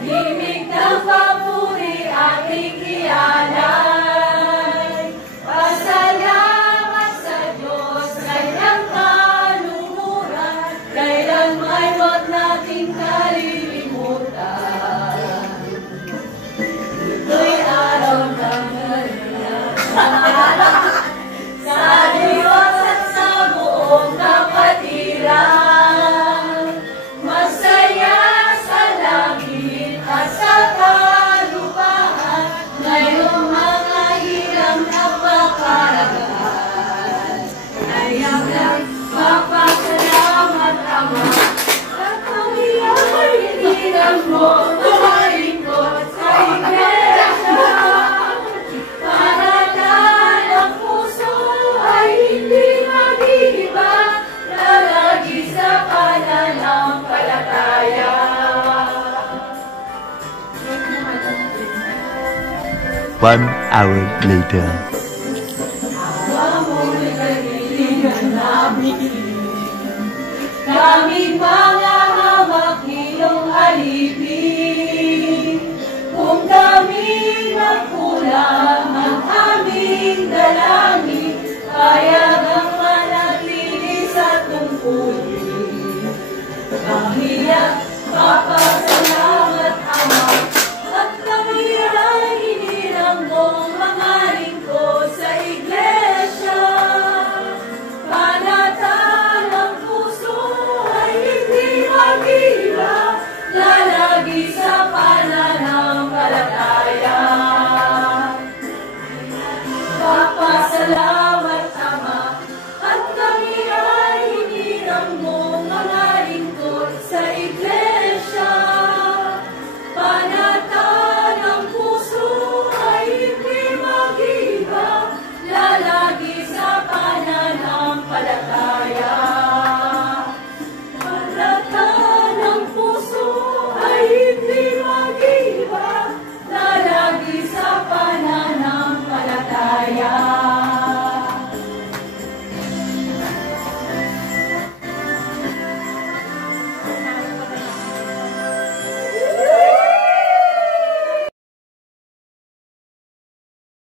Himig ng papuri aking ialay. Pasalamat sa Diyos, kanyang kalumuran, kailanman huwag nating kalilimutan. Ito'y araw ng kalimutan sa Diyos at sa buong kapatiran. Masaya sa langit at sa kalupaan, ngayong mga hirang napakaragaan. Kayang nagpapasalamat Ama, at ang iyong hirang mo tumalingkod sa iglesia. Para ang puso ay hindi mag-iiba, lalagi sa pananampalataya. 1 hour later. Awa mo'y kaibigan namin, kaming mga hamak iyong alipin. Kung kami magkulang ang aming dalangin, payag ang manatili sa tungkulin. Kami ang kapag